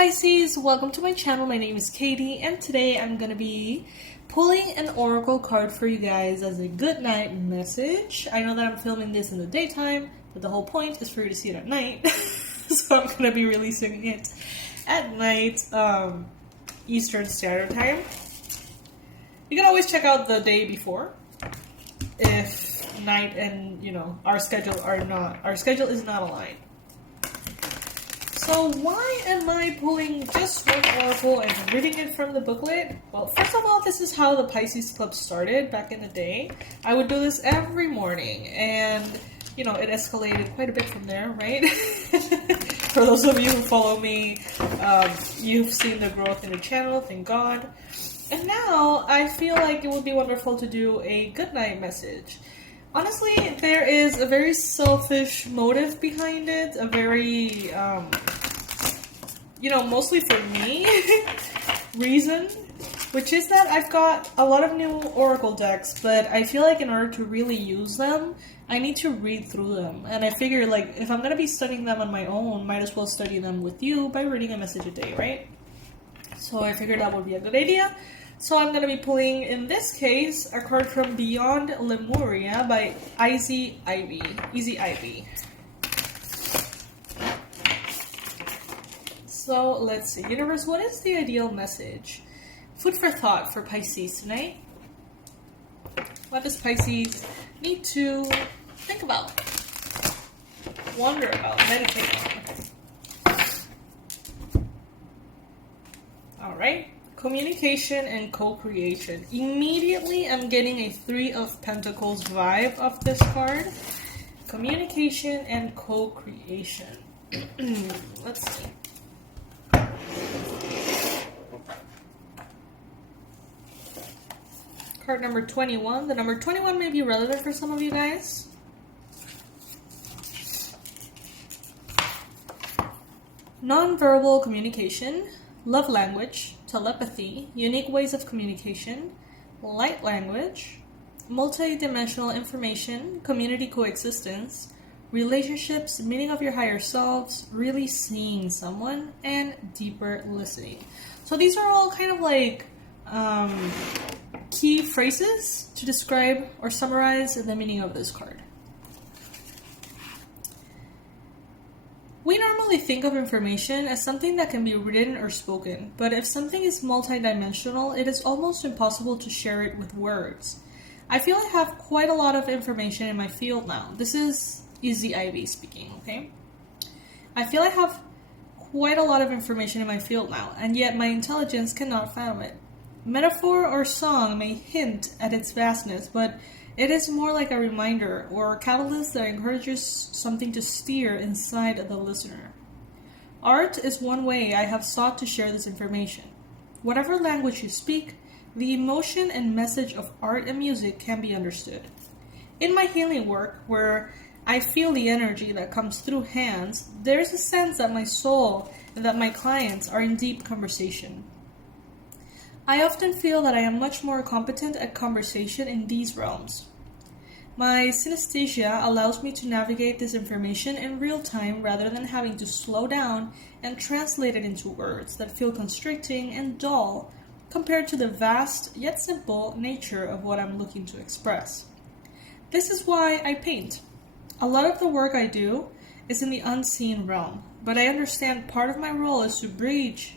Pisces, welcome to my channel. My name is Katie and today I'm going to be pulling an oracle card for you guys as a good night message. I know that I'm filming this in the daytime, but the whole point is for you to see it at night. So I'm going to be releasing it at night, Eastern Standard Time. You can always check out the day before if night and, our schedule is not aligned. So why am I pulling just one oracle and reading it from the booklet? Well, first of all, this is how the Pisces Club started back in the day. I would do this every morning, and it escalated quite a bit from there, right? For those of you who follow me, you've seen the growth in the channel, thank God. And now I feel like it would be wonderful to do a good night message. Honestly, there is a very selfish motive behind it, a very, mostly for me, reason, which is that I've got a lot of new oracle decks, but I feel like in order to really use them, I need to read through them. And I figure, if I'm going to be studying them on my own, might as well study them with you by reading a message a day, right? So I figured that would be a good idea. So I'm going to be pulling, in this case, a card from Beyond Lemuria by Easy Ivy. So let's see. Universe, what is the ideal message? Food for thought for Pisces tonight. What does Pisces need to think about, wonder about, meditate on? Alright. Communication and co-creation. Immediately, I'm getting a Three of Pentacles vibe of this card. Communication and co-creation. Let's see. Card number 21. The number 21 may be relevant for some of you guys. Non-verbal communication, love language, telepathy, unique ways of communication, light language, multi-dimensional information, community coexistence, relationships, meaning of your higher selves, really seeing someone, and deeper listening. So these are all kind of key phrases to describe or summarize the meaning of this card. We normally think of information as something that can be written or spoken, but if something is multidimensional, it is almost impossible to share it with words. I feel I have quite a lot of information in my field now. This is Easy Ivy speaking, okay? I feel I have quite a lot of information in my field now, and yet my intelligence cannot fathom it. Metaphor or song may hint at its vastness, but it is more like a reminder or a catalyst that encourages something to steer inside the listener. Art is one way I have sought to share this information. Whatever language you speak, the emotion and message of art and music can be understood. In my healing work, where I feel the energy that comes through hands, there is a sense that my soul and that my clients are in deep conversation. I often feel that I am much more competent at conversation in these realms. My synesthesia allows me to navigate this information in real time rather than having to slow down and translate it into words that feel constricting and dull compared to the vast yet simple nature of what I'm looking to express. This is why I paint. A lot of the work I do is in the unseen realm, but I understand part of my role is to bridge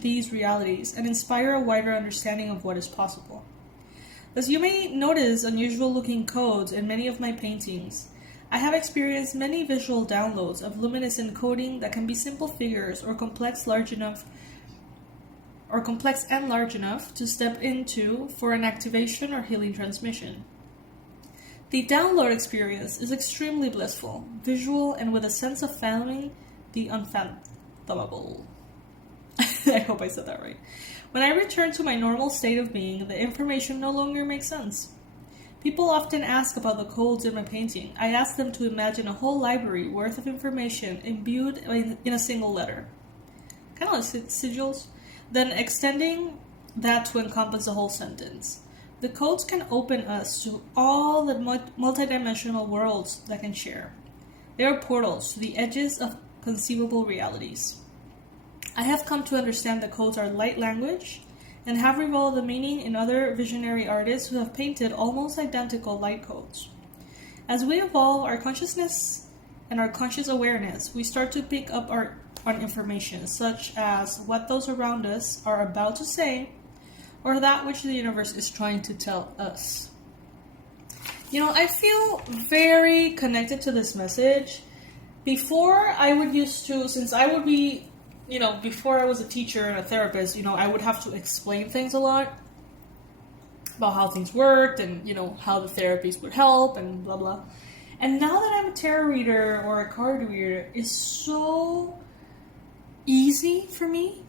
these realities and inspire a wider understanding of what is possible. As you may notice unusual looking codes in many of my paintings, I have experienced many visual downloads of luminous encoding that can be simple figures or complex and large enough to step into for an activation or healing transmission. The download experience is extremely blissful, visual, and with a sense of fathoming the unfathomable. I hope I said that right. When I return to my normal state of being, the information no longer makes sense. People often ask about the codes in my painting. I ask them to imagine a whole library worth of information imbued in a single letter. Kind of like sigils. Then extending that to encompass a whole sentence. The codes can open us to all the multidimensional worlds that can share. They are portals to the edges of conceivable realities. I have come to understand that codes are light language and have revolved the meaning in other visionary artists who have painted almost identical light codes. As we evolve our consciousness and our conscious awareness, we start to pick up on information, such as what those around us are about to say, or that which the universe is trying to tell us. I feel very connected to this message. Before I would used to, since I would be, before I was a teacher and a therapist, I would have to explain things a lot about how things worked and, how the therapies would help and blah, blah. And now that I'm a tarot reader or a card reader, it's so easy for me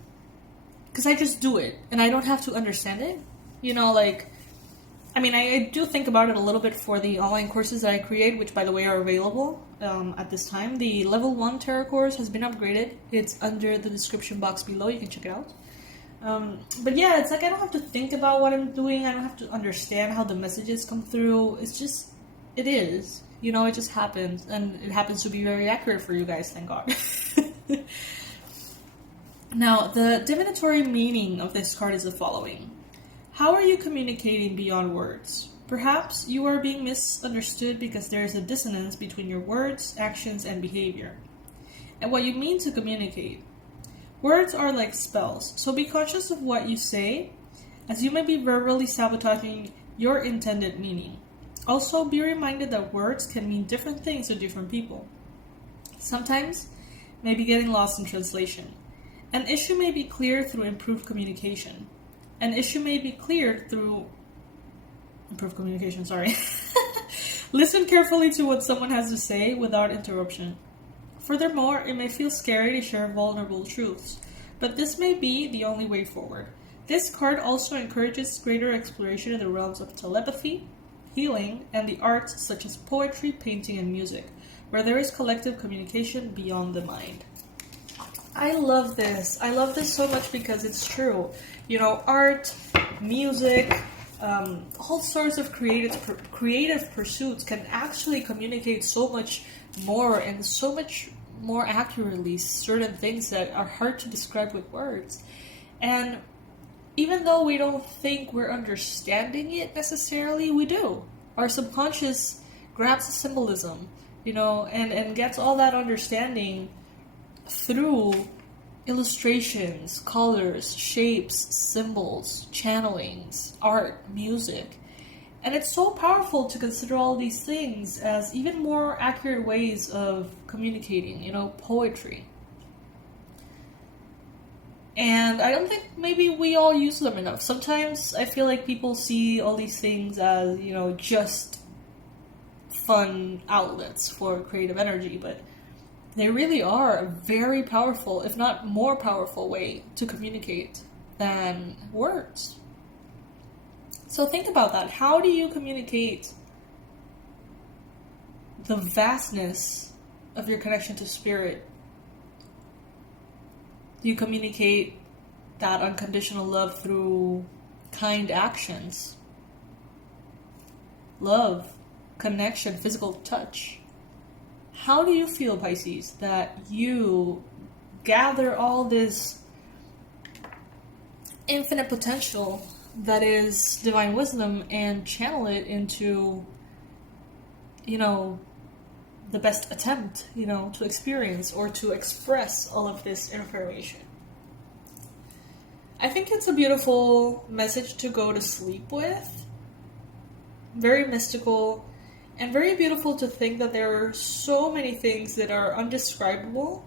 because I just do it and I don't have to understand it. I do think about it a little bit for the online courses that I create, which, by the way, are available at this time. The level 1 tarot course has been upgraded. It's under the description box below. You can check it out. But yeah, it's like I don't have to think about what I'm doing. I don't have to understand how the messages come through. It's just, it is. It just happens. And it happens to be very accurate for you guys, thank God. Now, the divinatory meaning of this card is the following. How are you communicating beyond words? Perhaps you are being misunderstood because there is a dissonance between your words, actions, and behavior, and what you mean to communicate. Words are like spells, so be conscious of what you say, as you may be verbally sabotaging your intended meaning. Also, be reminded that words can mean different things to different people. Sometimes, may be getting lost in translation. An issue may be cleared through improved communication. An issue may be cleared through improved communication, Listen carefully to what someone has to say without interruption. Furthermore, it may feel scary to share vulnerable truths, but this may be the only way forward. This card also encourages greater exploration in the realms of telepathy, healing, and the arts such as poetry, painting, and music, where there is collective communication beyond the mind. I love this. I love this so much because it's true. Art, music, all sorts of creative pursuits can actually communicate so much more and so much more accurately certain things that are hard to describe with words. And even though we don't think we're understanding it necessarily, we do. Our subconscious grabs the symbolism, and gets all that understanding through illustrations, colors, shapes, symbols, channelings, art, music. And it's so powerful to consider all these things as even more accurate ways of communicating, poetry. And I don't think maybe we all use them enough. Sometimes I feel like people see all these things as, just fun outlets for creative energy, but they really are a very powerful, if not more powerful, way to communicate than words. So think about that. How do you communicate the vastness of your connection to spirit? Do you communicate that unconditional love through kind actions? Love, connection, physical touch. How do you feel, Pisces, that you gather all this infinite potential that is divine wisdom and channel it into, the best attempt, to experience or to express all of this information? I think it's a beautiful message to go to sleep with. Very mystical. And very beautiful to think that there are so many things that are undescribable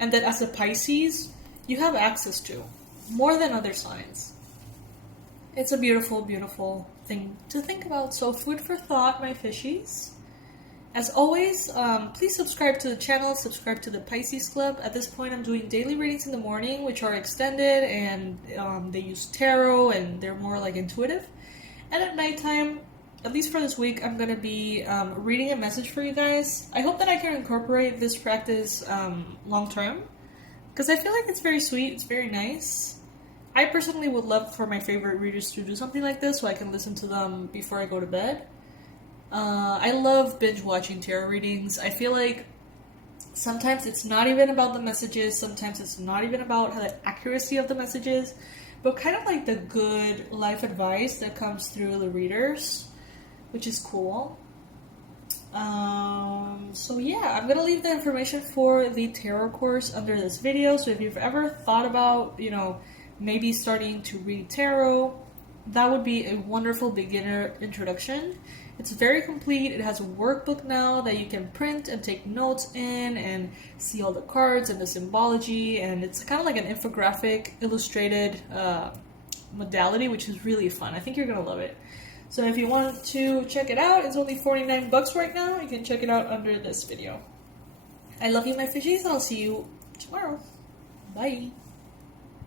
and that as a Pisces, you have access to, more than other signs. It's a beautiful, beautiful thing to think about. So food for thought, my fishies. As always, please subscribe to the channel, subscribe to the Pisces Club. At this point, I'm doing daily readings in the morning, which are extended, and they use tarot, and they're more like intuitive. And at nighttime, at least for this week, I'm going to be reading a message for you guys. I hope that I can incorporate this practice long term, because I feel like it's very sweet, it's very nice. I personally would love for my favorite readers to do something like this so I can listen to them before I go to bed. I love binge watching tarot readings. I feel like Sometimes it's not even about the messages, sometimes it's not even about the accuracy of the messages, but kind of like the good life advice that comes through the readers, which is cool. So yeah, I'm gonna leave the information for the tarot course under this video. So if you've ever thought about, maybe starting to read tarot, that would be a wonderful beginner introduction. It's very complete. It has a workbook now that you can print and take notes in and see all the cards and the symbology, and it's kind of like an infographic illustrated modality, which is really fun. I think you're gonna love it. So if you want to check it out, it's only $49 right now. You can check it out under this video. I love you, my fishies, and I'll see you tomorrow. Bye.